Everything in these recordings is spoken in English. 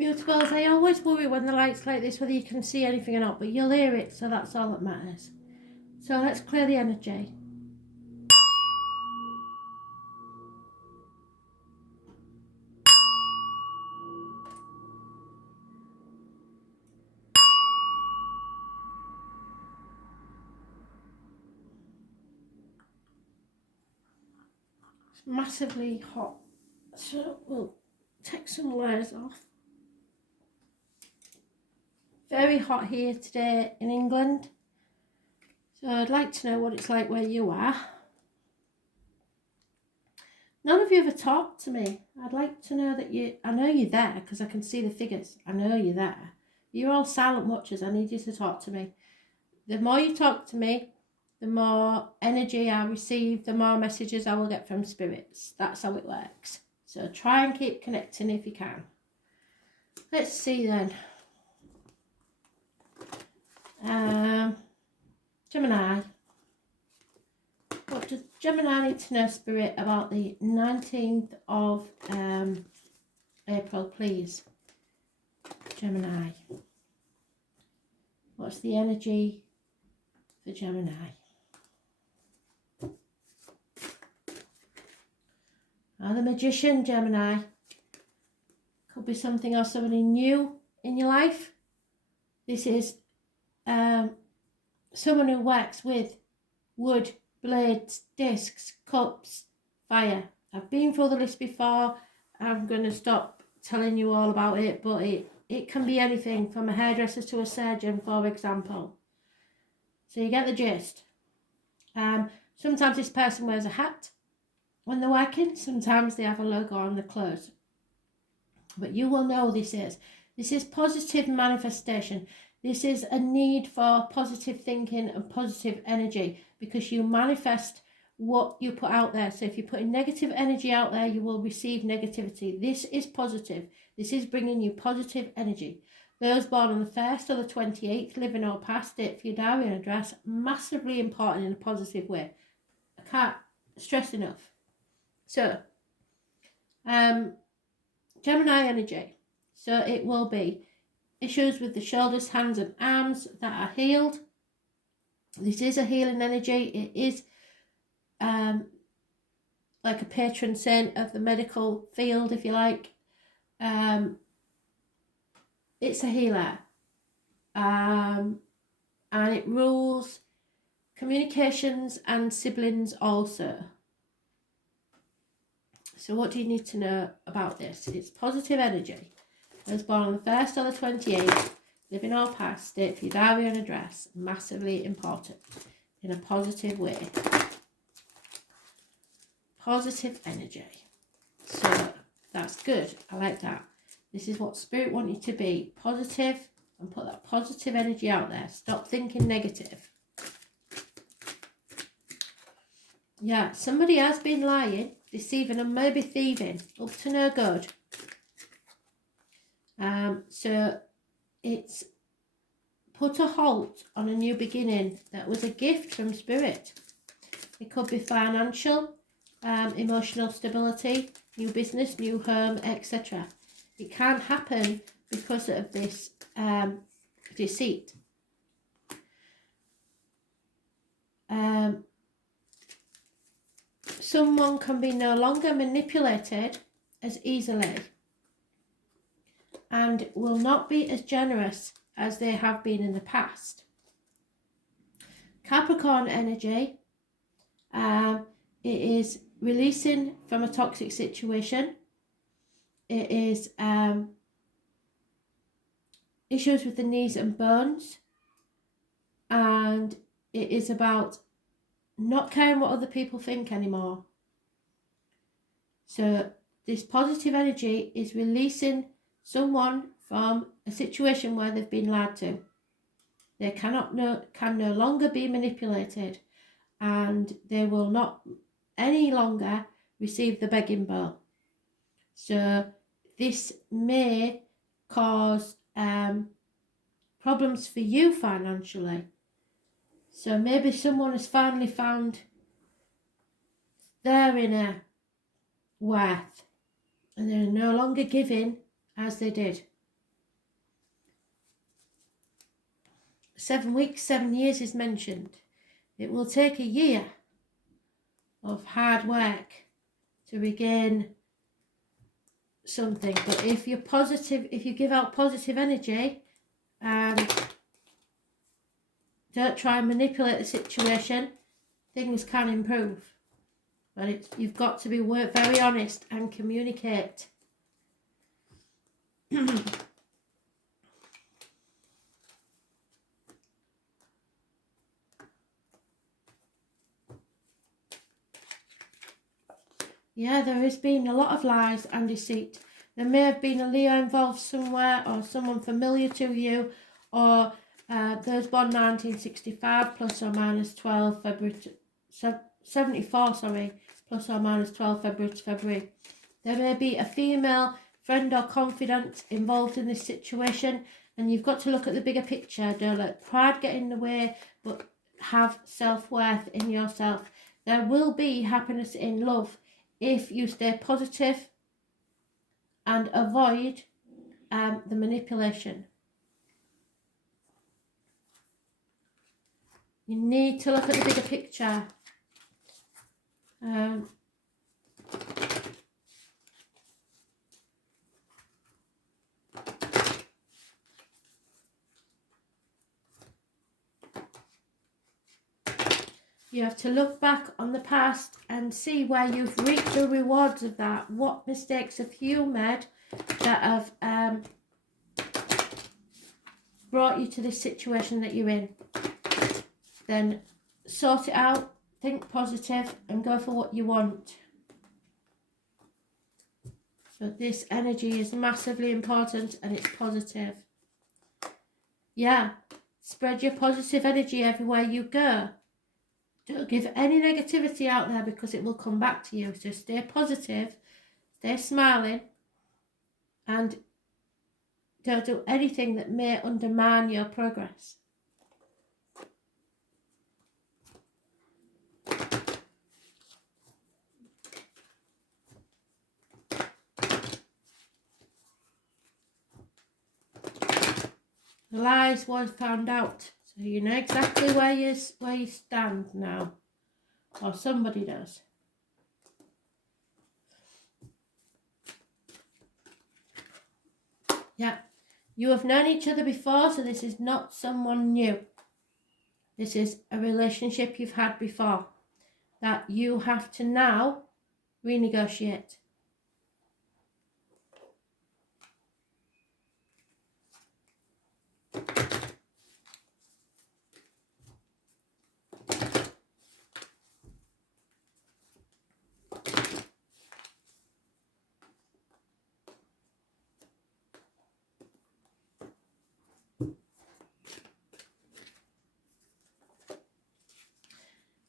Mutables, I always worry when the light's like this whether you can see anything or not, but you'll hear it, so that's all that matters. So let's clear the energy. It's massively hot, so we'll take some layers off. Very hot here today in England, so I'd like to know what it's like where you are. None of you ever talked to me. I'd like to know that I know you're there because I can see the figures. I know you're there. You're all silent watchers. I need you to talk to me. The more you talk to me, the more energy I receive, the more messages I will get from spirits. That's how it works. So try and keep connecting if you can. Let's see then. Gemini. What does Gemini need to know, Spirit, about the 19th of April, please? Gemini. What's the energy for Gemini? The Magician, Gemini. Could be something or somebody new in your life. This is someone who works with wood, blades, discs, cups, fire. I've been through the list before. I'm going to stop telling you all about it, but it can be anything from a hairdresser to a surgeon, for example. So you get the gist. Sometimes this person wears a hat when they're working. Sometimes they have a logo on the clothes. But you will know this is positive manifestation. This is a need for positive thinking and positive energy, because you manifest what you put out there. So if you put negative energy out there, you will receive negativity. This is positive. This is bringing you positive energy. Those born on the 1st or the 28th, living or past it for your diary and address, massively important in a positive way. I can't stress enough. So, Gemini energy. So it will be issues with the shoulders, hands and arms that are healed. This is a healing energy. It is like a patron saint of the medical field, if you like. It's a healer. And it rules communications and siblings also. So what do you need to know about this? It's positive energy. Those born on the 1st or the 28th, living or past, state for your diary and address, massively important in a positive way. Positive energy. So that's good. I like that. This is what Spirit want you to be. Positive, and put that positive energy out there. Stop thinking negative. Yeah, somebody has been lying, deceiving and maybe thieving, up to no good. So it's put a halt on a new beginning that was a gift from Spirit. It could be financial, emotional stability, new business, new home, etc. It can happen because of this deceit. Someone can be no longer manipulated as easily and will not be as generous as they have been in the past. Capricorn energy, it is releasing from a toxic situation. It is issues with the knees and bones, and it is about not caring what other people think anymore. So this positive energy is releasing someone from a situation where they've been lied to. They can no longer be manipulated, and they will not any longer receive the begging bowl. So this may cause problems for you financially. So maybe someone has finally found their inner worth and they're no longer giving as they did. 7 weeks, 7 years is mentioned. It will take a year of hard work to regain something. But if you're positive, if you give out positive energy and don't try and manipulate the situation, things can improve. But you've got to be very honest and communicate. Yeah, there has been a lot of lies and deceit. There may have been a Leo involved somewhere, or someone familiar to you, or those born 1965 plus or minus 12 February 74, sorry, plus or minus 12 February to February. There may be a female friend or confidant involved in this situation, and you've got to look at the bigger picture. Don't let pride get in the way, but have self-worth in yourself. There will be happiness in love if you stay positive and avoid the manipulation. You need to look at the bigger picture. You have to look back on the past and see where you've reaped the rewards of that. What mistakes have you made that have brought you to this situation that you're in? Then sort it out, think positive, and go for what you want. But this energy is massively important, and it's positive. Yeah, spread your positive energy everywhere you go. Don't give any negativity out there, because it will come back to you. So stay positive, stay smiling, and don't do anything that may undermine your progress. The lies was found out, so you know exactly where you stand now, or somebody does. Yeah, you have known each other before, so this is not someone new. This is a relationship you've had before that you have to now renegotiate.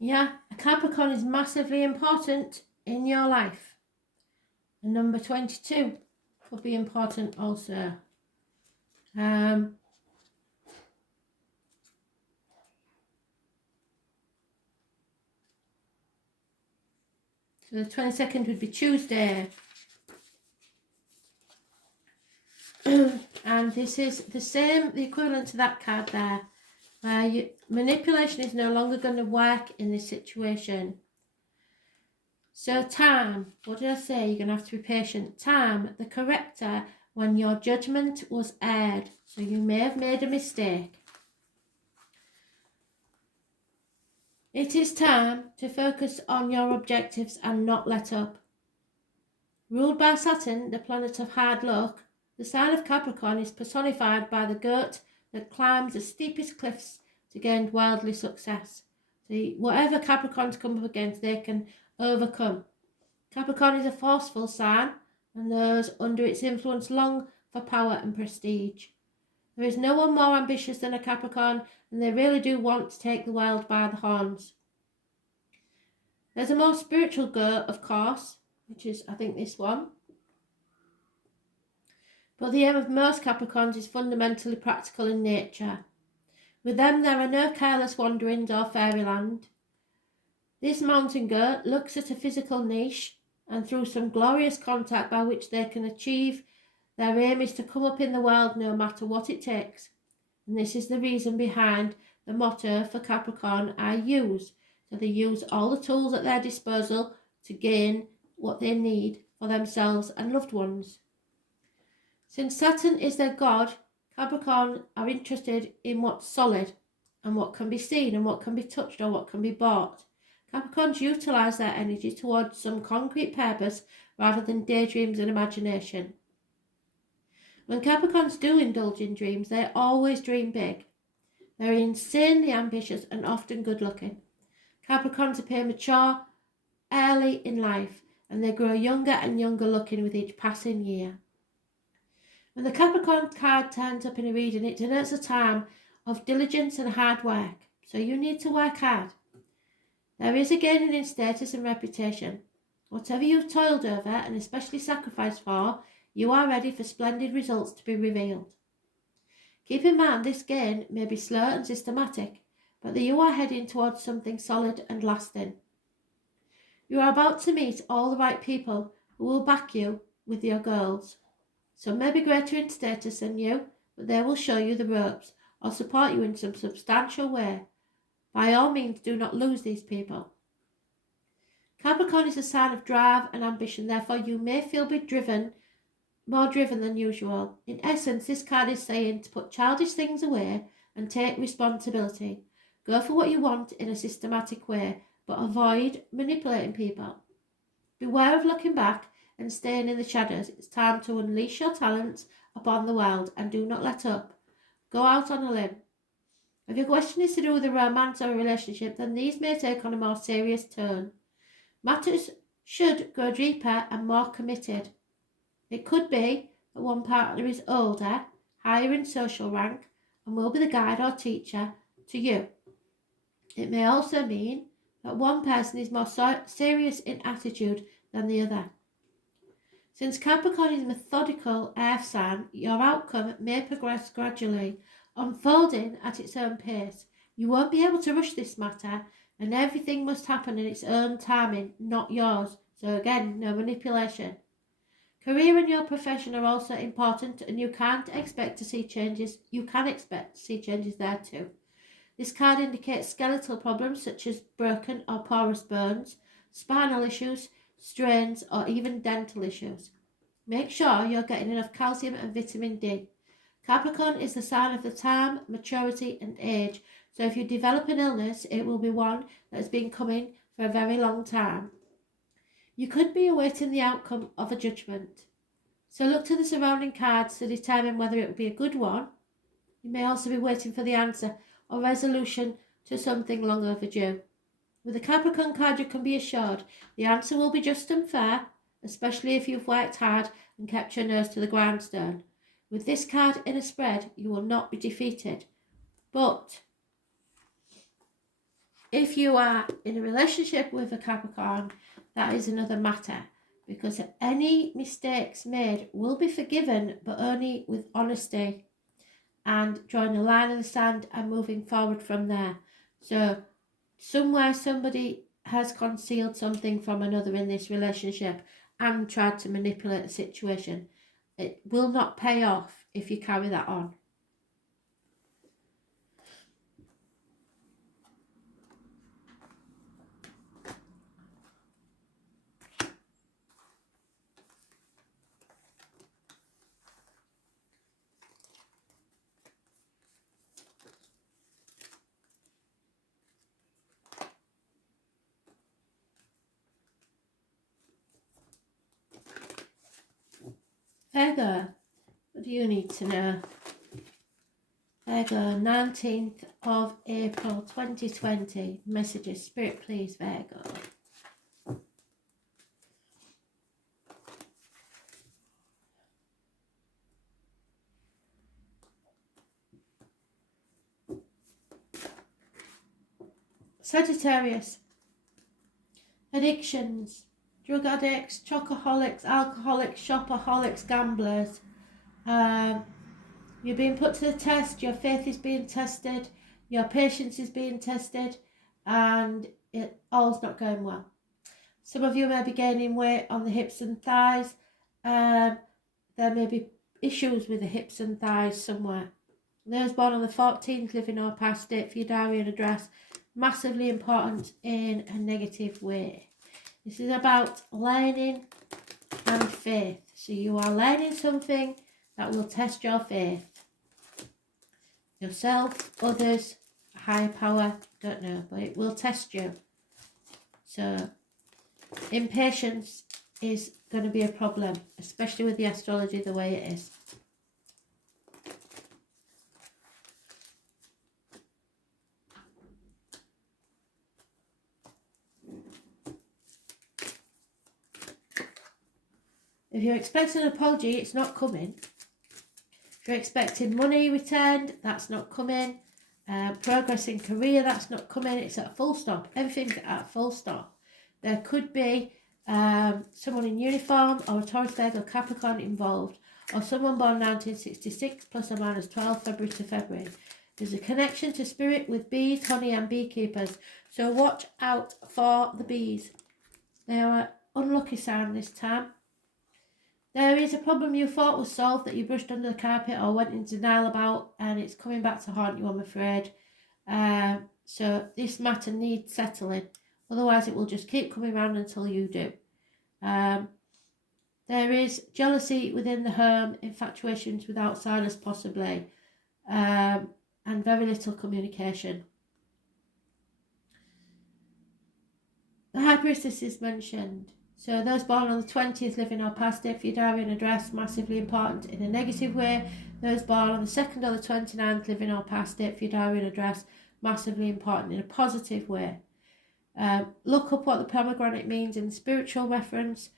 Yeah, a Capricorn is massively important in your life. And number 22 could be important also. So the 22nd would be Tuesday. And this is the equivalent to that card there. Manipulation is no longer going to work in this situation. So time, what did I say? You're going to have to be patient. Time, the corrector, when your judgment was aired. So you may have made a mistake. It is time to focus on your objectives and not let up. Ruled by Saturn, the planet of hard luck, the sign of Capricorn is personified by the goat that climbs the steepest cliffs to gain worldly success. So whatever Capricorns come up against, they can overcome. Capricorn is a forceful sign, and those under its influence long for power and prestige. There is no one more ambitious than a Capricorn, and they really do want to take the world by the horns. There's a more spiritual goat, of course, which is, I think, this one. But the aim of most Capricorns is fundamentally practical in nature. With them, there are no careless wanderings or fairyland. This mountain goat looks at a physical niche, and through some glorious contact by which they can achieve, their aim is to come up in the world no matter what it takes. And this is the reason behind the motto for Capricorn, I use. So they use all the tools at their disposal to gain what they need for themselves and loved ones. Since Saturn is their god, Capricorn are interested in what's solid and what can be seen and what can be touched or what can be bought. Capricorns utilise their energy towards some concrete purpose rather than daydreams and imagination. When Capricorns do indulge in dreams, they always dream big. They're insanely ambitious and often good looking. Capricorns appear mature early in life and they grow younger and younger looking with each passing year. When the Capricorn card turns up in a reading, it denotes a time of diligence and hard work, so you need to work hard. There is a gaining in status and reputation. Whatever you've toiled over and especially sacrificed for, you are ready for splendid results to be revealed. Keep in mind this gain may be slow and systematic, but that you are heading towards something solid and lasting. You are about to meet all the right people who will back you with your goals. Some may be greater in status than you, but they will show you the ropes or support you in some substantial way. By all means, do not lose these people. Capricorn is a sign of drive and ambition, therefore you may feel more driven than usual. In essence, this card is saying to put childish things away and take responsibility. Go for what you want in a systematic way, but avoid manipulating people. Beware of looking back and staying in the shadows. It's time to unleash your talents upon the world and do not let up. Go out on a limb. If your question is to do with a romance or a relationship, then these may take on a more serious tone. Matters should go deeper and more committed. It could be that one partner is older, higher in social rank, and will be the guide or teacher to you. It may also mean that one person is more serious in attitude than the other. Since Capricorn is a methodical earth sign, your outcome may progress gradually, unfolding at its own pace. You won't be able to rush this matter, and everything must happen in its own timing, not yours. So again, no manipulation. Career and your profession are also important, and you can expect to see changes there too. This card indicates skeletal problems such as broken or porous bones, spinal issues, strains, or even dental issues. Make sure you're getting enough calcium and vitamin D. Capricorn is the sign of the time, maturity, and age, so if you develop an illness, it will be one that has been coming for a very long time. You could be awaiting the outcome of a judgment. So look to the surrounding cards to determine whether it will be a good one. You may also be waiting for the answer or resolution to something long overdue. With the Capricorn card, you can be assured the answer will be just and fair, especially if you've worked hard and kept your nose to the grindstone. With this card in a spread, you will not be defeated. But if you are in a relationship with a Capricorn, that is another matter, because any mistakes made will be forgiven, but only with honesty and drawing a line in the sand and moving forward from there. So somewhere somebody has concealed something from another in this relationship and tried to manipulate the situation. It will not pay off if you carry that on. Virgo, what do you need to know? Virgo, 19th of April 2020. Messages, Spirit please, Virgo. Sagittarius, addictions, drug addicts, chocoholics, alcoholics, shopaholics, gamblers. You're being put to the test, your faith is being tested, your patience is being tested, and all's not going well. Some of you may be gaining weight on the hips and thighs. There may be issues with the hips and thighs somewhere. Those born on the 14th, living or past it, for your diary and address, massively important in a negative way. This is about learning and faith. So you are learning something that will test your faith. Yourself, others, higher power, don't know, but it will test you. So impatience is going to be a problem, especially with the astrology the way it is. If you're expecting an apology, it's not coming. If you're expecting money returned, that's not coming. Progress in career, that's not coming. It's at a full stop. Everything's at a full stop. There could be someone in uniform or a Taurus, Virgo, Capricorn involved, or someone born 1966 plus or minus 12 February to February. There's a connection to spirit with bees, honey and beekeepers. So watch out for the bees. They are an unlucky sign this time. There is a problem you thought was solved that you brushed under the carpet or went in denial about, and it's coming back to haunt you, I'm afraid. So this matter needs settling. Otherwise, it will just keep coming around until you do. There is jealousy within the home, infatuations with outsiders possibly, and very little communication. The High Priestess is mentioned. So those born on the 20th, living or past it, for your diary and address, massively important in a negative way. Those born on the 2nd or the 29th, living or past it, for your diary and address, massively important in a positive way. Look up what the pomegranate means in the spiritual reference,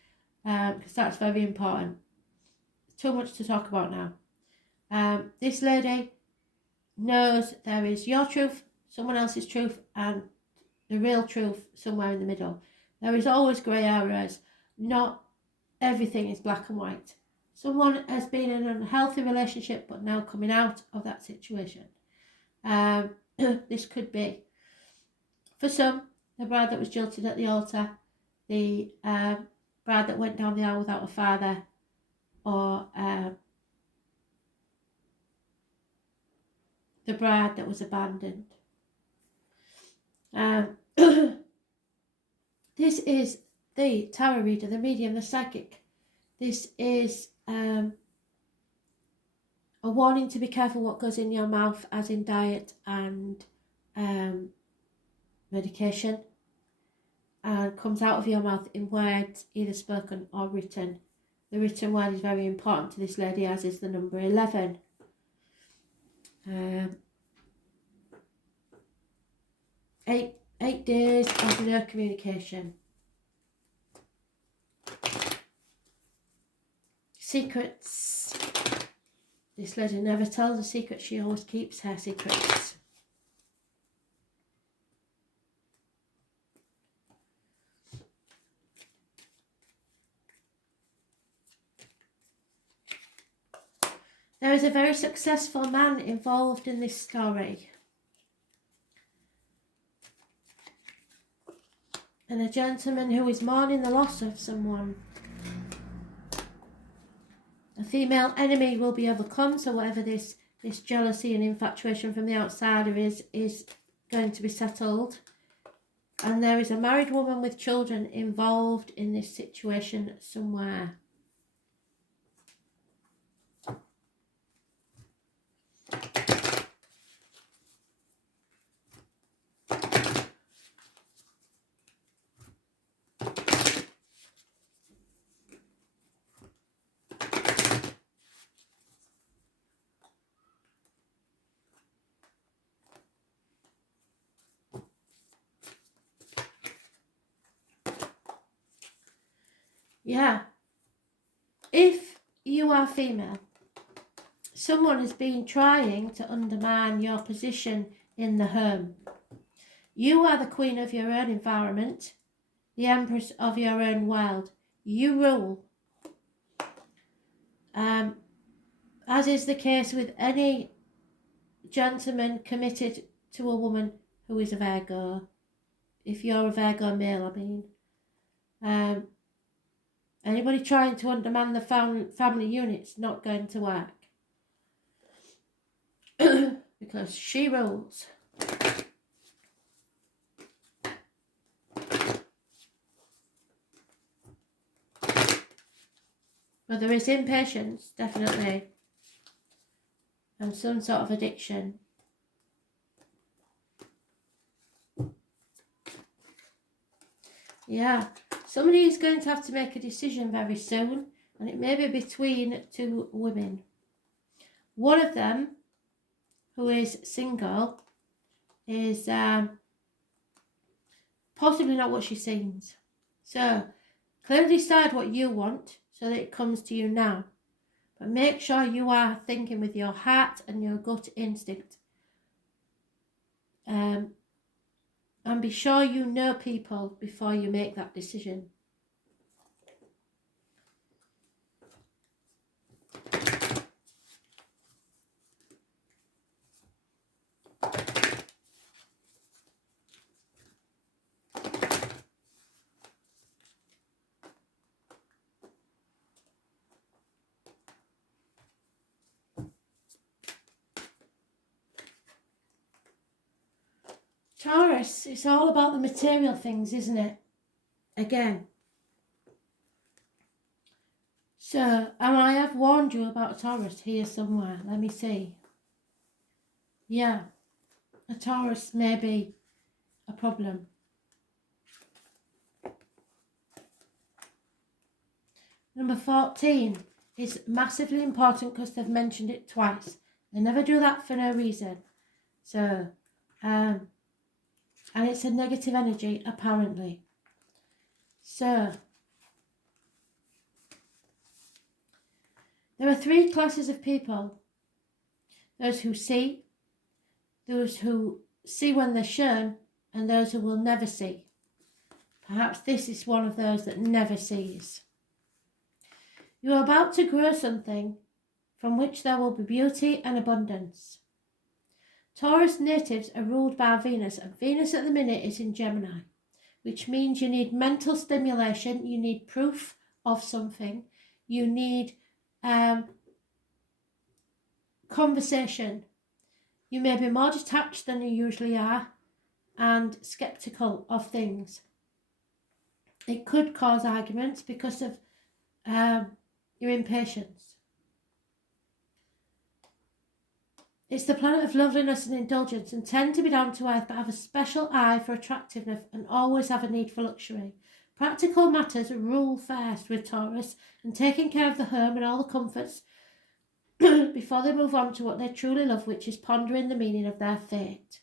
because that's very important. Too much to talk about now. This lady knows there is your truth, someone else's truth, and the real truth somewhere in the middle. There is always grey areas. Not everything is black and white. Someone has been in an unhealthy relationship but now coming out of that situation. This could be, for some, the bride that was jilted at the altar, the bride that went down the aisle without a father, or the bride that was abandoned. This is the tarot reader, the medium, the psychic. This is a warning to be careful what goes in your mouth, as in diet and medication, and comes out of your mouth in words, either spoken or written. The written word is very important to this lady, as is the number 11. 8 days of no communication. Secrets. This lady never tells a secret, she always keeps her secrets. There is a very successful man involved in this story. And a gentleman who is mourning the loss of someone. A female enemy will be overcome, so whatever this jealousy and infatuation from the outsider is going to be settled. And there is a married woman with children involved in this situation somewhere. Yeah. If you are female, someone has been trying to undermine your position in the home. You are the queen of your own environment, the empress of your own world. You rule. As is the case with any gentleman committed to a woman who is a Virgo. If you're a Virgo male, I mean. Anybody trying to undermine the family unit's not going to work. because she rules. But there is impatience, definitely, and some sort of addiction. Yeah, somebody is going to have to make a decision very soon, and it may be between two women. One of them, who is single, is possibly not what she seems. So, clearly decide what you want so that it comes to you now. But make sure you are thinking with your heart and your gut instinct. And be sure you know people before you make that decision. Taurus, it's all about the material things, isn't it? Again. So, I have warned you about a Taurus here somewhere. Let me see. Yeah. A Taurus may be a problem. Number 14 is massively important because they've mentioned it twice. They never do that for no reason. So, and it's a negative energy, apparently. So, there are three classes of people. Those who see, those who see when they're shown, and those who will never see. Perhaps this is one of those that never sees. You are about to grow something from which there will be beauty and abundance. Taurus natives are ruled by Venus, and Venus at the minute is in Gemini, which means you need mental stimulation, you need proof of something, you need conversation. You may be more detached than you usually are and sceptical of things. It could cause arguments because of your impatience. It's the planet of loveliness and indulgence, and tend to be down to earth but have a special eye for attractiveness and always have a need for luxury. Practical matters rule first with Taurus, and taking care of the home and all the comforts before they move on to what they truly love, which is pondering the meaning of their fate.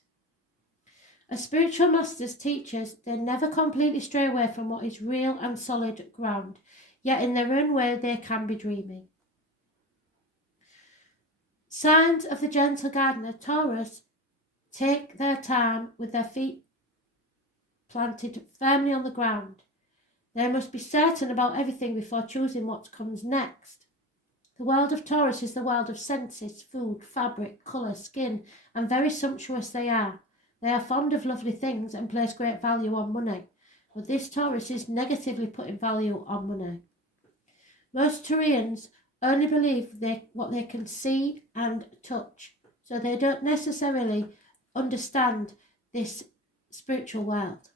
As spiritual masters, teachers, they never completely stray away from what is real and solid ground, yet in their own way they can be dreaming. Signs of the gentle gardener, Taurus, take their time with their feet planted firmly on the ground. They must be certain about everything before choosing what comes next. The world of Taurus is the world of senses, food, fabric, colour, skin, and very sumptuous they are. They are fond of lovely things and place great value on money, but this Taurus is negatively putting value on money. Most Taurians only believe what they can see and touch, so they don't necessarily understand this spiritual world.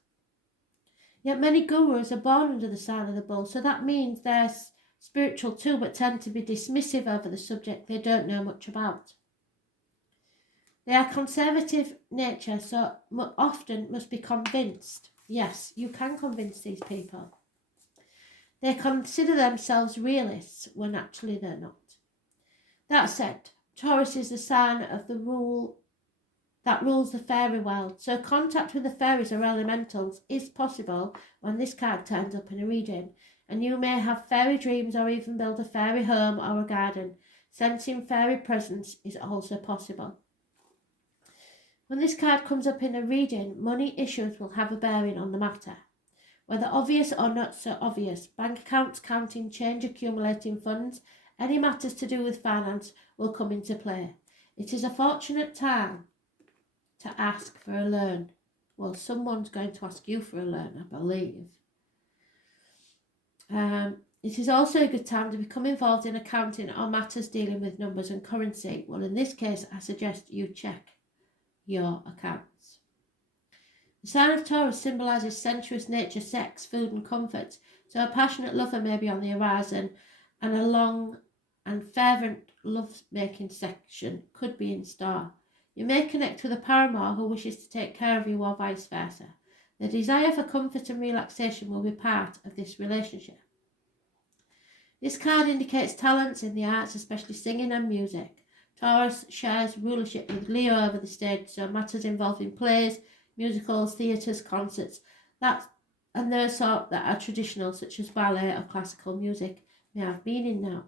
Yet many gurus are born under the sign of the bull, so that means they're spiritual too, but tend to be dismissive over the subject they don't know much about. They are conservative nature, so often must be convinced. Yes, you can convince these people. They consider themselves realists when actually they're not. That said, Taurus is the sign of the rule that rules the fairy world, so contact with the fairies or elementals is possible when this card turns up in a reading, and you may have fairy dreams or even build a fairy home or a garden. Sensing fairy presence is also possible. When this card comes up in a reading, money issues will have a bearing on the matter. Whether obvious or not so obvious, bank accounts counting change, accumulating funds, any matters to do with finance will come into play. It is a fortunate time to ask for a loan. Well, someone's going to ask you for a loan, I believe. It is also a good time to become involved in accounting or matters dealing with numbers and currency. Well, in this case, I suggest you check your accounts. The sign of Taurus symbolises sensuous nature, sex, food and comfort, so a passionate lover may be on the horizon, and a long and fervent love-making section could be in store. You may connect with a paramour who wishes to take care of you or vice versa. The desire for comfort and relaxation will be part of this relationship. This card indicates talents in the arts, especially singing and music. Taurus shares rulership with Leo over the stage, so matters involving plays, musicals, theatres, concerts, and those sort that are traditional, such as ballet or classical music, may have meaning now.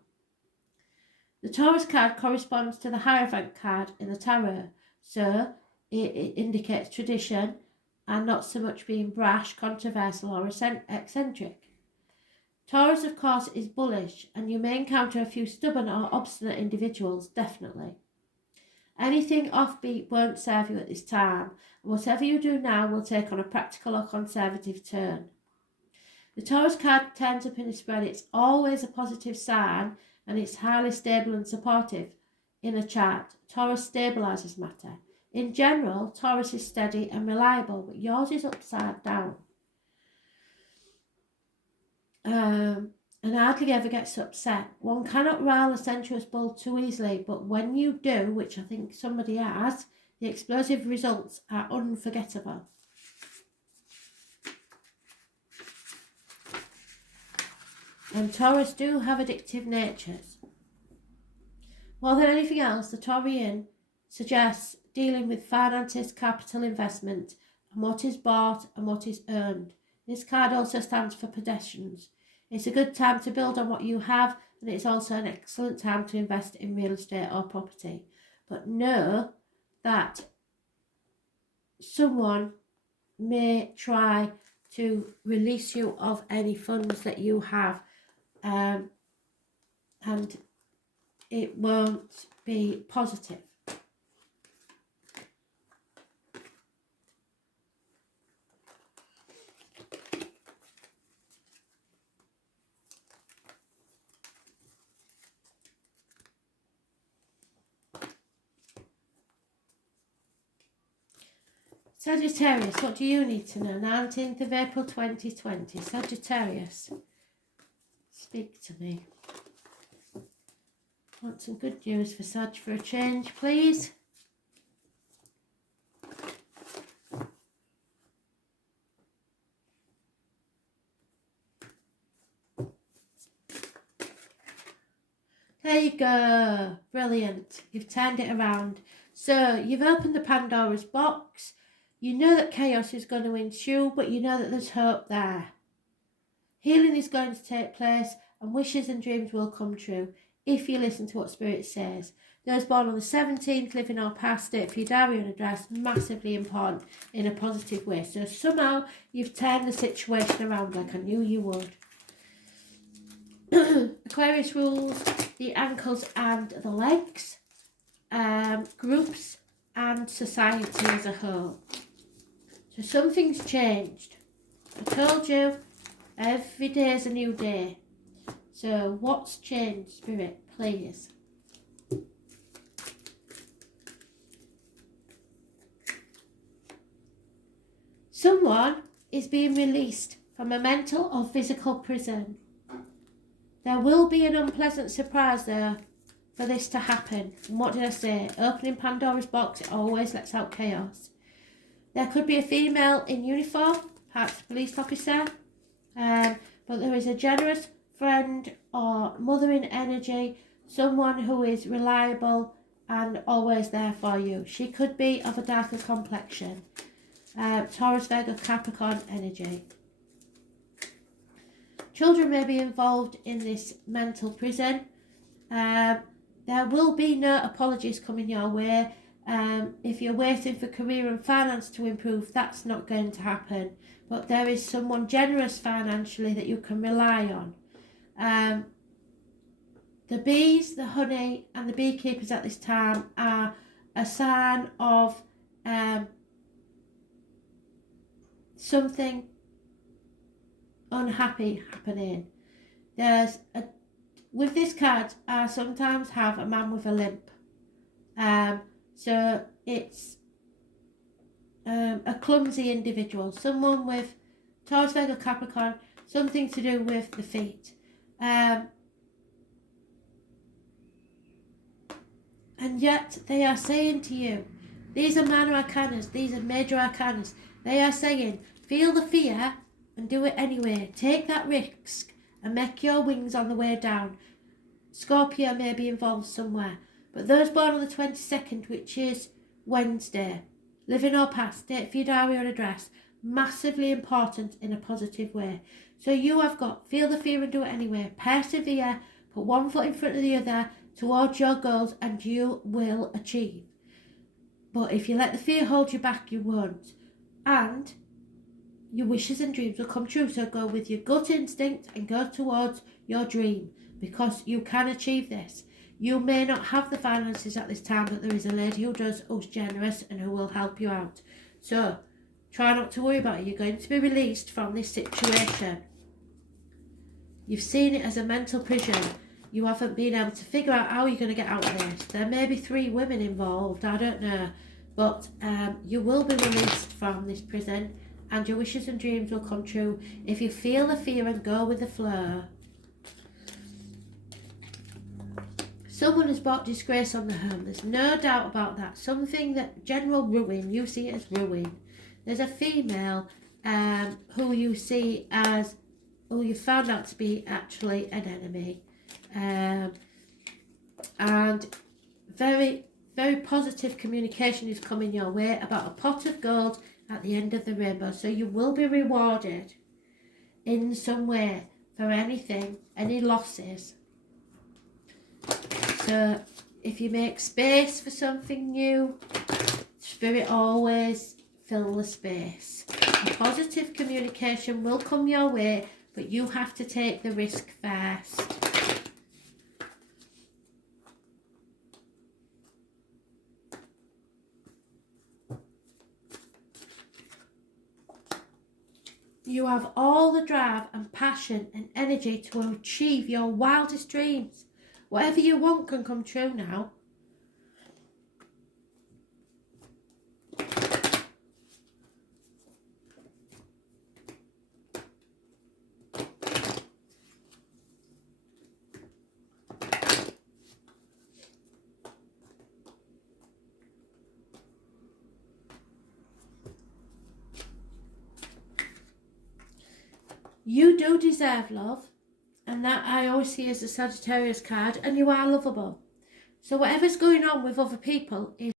The Taurus card corresponds to the Hierophant card in the tarot, so it indicates tradition and not so much being brash, controversial or eccentric. Taurus, of course, is bullish, and you may encounter a few stubborn or obstinate individuals, definitely. Anything offbeat won't serve you at this time, and whatever you do now will take on a practical or conservative turn. The Taurus card turns up in a spread. It's always a positive sign, and it's highly stable and supportive in a chart. Taurus stabilises matter. In general, Taurus is steady and reliable, but yours is upside down. And hardly ever gets upset. One cannot rile a sensuous bull too easily, but when you do, which I think somebody has, the explosive results are unforgettable. And Taurus do have addictive natures. More than anything else, the Taurian suggests dealing with finances, capital investment, and what is bought and what is earned. This card also stands for possessions. It's a good time to build on what you have, and it's also an excellent time to invest in real estate or property. But know that someone may try to release you of any funds that you have, and it won't be positive. Sagittarius, what do you need to know? 19th of April 2020. Sagittarius, speak to me. Want some good news for Sag for a change, please? There you go. Brilliant. You've turned it around. So you've opened the Pandora's box. You know that chaos is going to ensue, but you know that there's hope there. Healing is going to take place, and wishes and dreams will come true if you listen to what Spirit says. Those born on the 17th, living or past it, for your diary and address, massively important in a positive way. So somehow you've turned the situation around like I knew you would. Aquarius rules the ankles and the legs, groups and society as a whole. So something's changed. I told you, every day is a new day. So what's changed, Spirit, please? Someone is being released from a mental or physical prison. There will be an unpleasant surprise there for this to happen. And what did I say? Opening Pandora's box, it always lets out chaos. There could be a female in uniform, perhaps a police officer, but there is a generous friend or mothering energy, someone who is reliable and always there for you. She could be of a darker complexion. Taurus, Virgo, Capricorn energy. Children may be involved in this mental prison. There will be no apologies coming your way. If you're waiting for career and finance to improve, that's not going to happen. But there is someone generous financially that you can rely on. The bees, the honey and the beekeepers at this time are a sign of something unhappy happening. With this card, I sometimes have a man with a limp. So it's a clumsy individual, someone with Taurus, Virgo, Capricorn, something to do with the feet. And yet they are saying to you, these are minor arcanas, these are major arcanas. They are saying, feel the fear and do it anyway. Take that risk and make your wings on the way down. Scorpio may be involved somewhere. But those born on the 22nd, which is Wednesday, living or past, date for your diary or address, massively important in a positive way. So you have got, feel the fear and do it anyway. Persevere, put one foot in front of the other towards your goals and you will achieve. But if you let the fear hold you back, you won't. And your wishes and dreams will come true. So go with your gut instinct and go towards your dream, because you can achieve this. You may not have the finances at this time, but there is a lady who does, who's generous and who will help you out. So try not to worry about it. You're going to be released from this situation. You've seen it as a mental prison. You haven't been able to figure out how you're going to get out of this. There may be 3 women involved, I don't know. But you will be released from this prison and your wishes and dreams will come true if you feel the fear and go with the flow. Someone has brought disgrace on the home. There's no doubt about that. Something that general ruin, you see it as ruin. There's a female who you see as, who you found out to be actually an enemy. And very, very positive communication is coming your way about a pot of gold at the end of the rainbow. So you will be rewarded in some way for anything, any losses. So if you make space for something new, Spirit always fill the space. A positive communication will come your way, but you have to take the risk first. You have all the drive and passion and energy to achieve your wildest dreams. Whatever you want can come true now. You do deserve love, and that I always see as a Sagittarius card, and you are lovable. So whatever's going on with other people is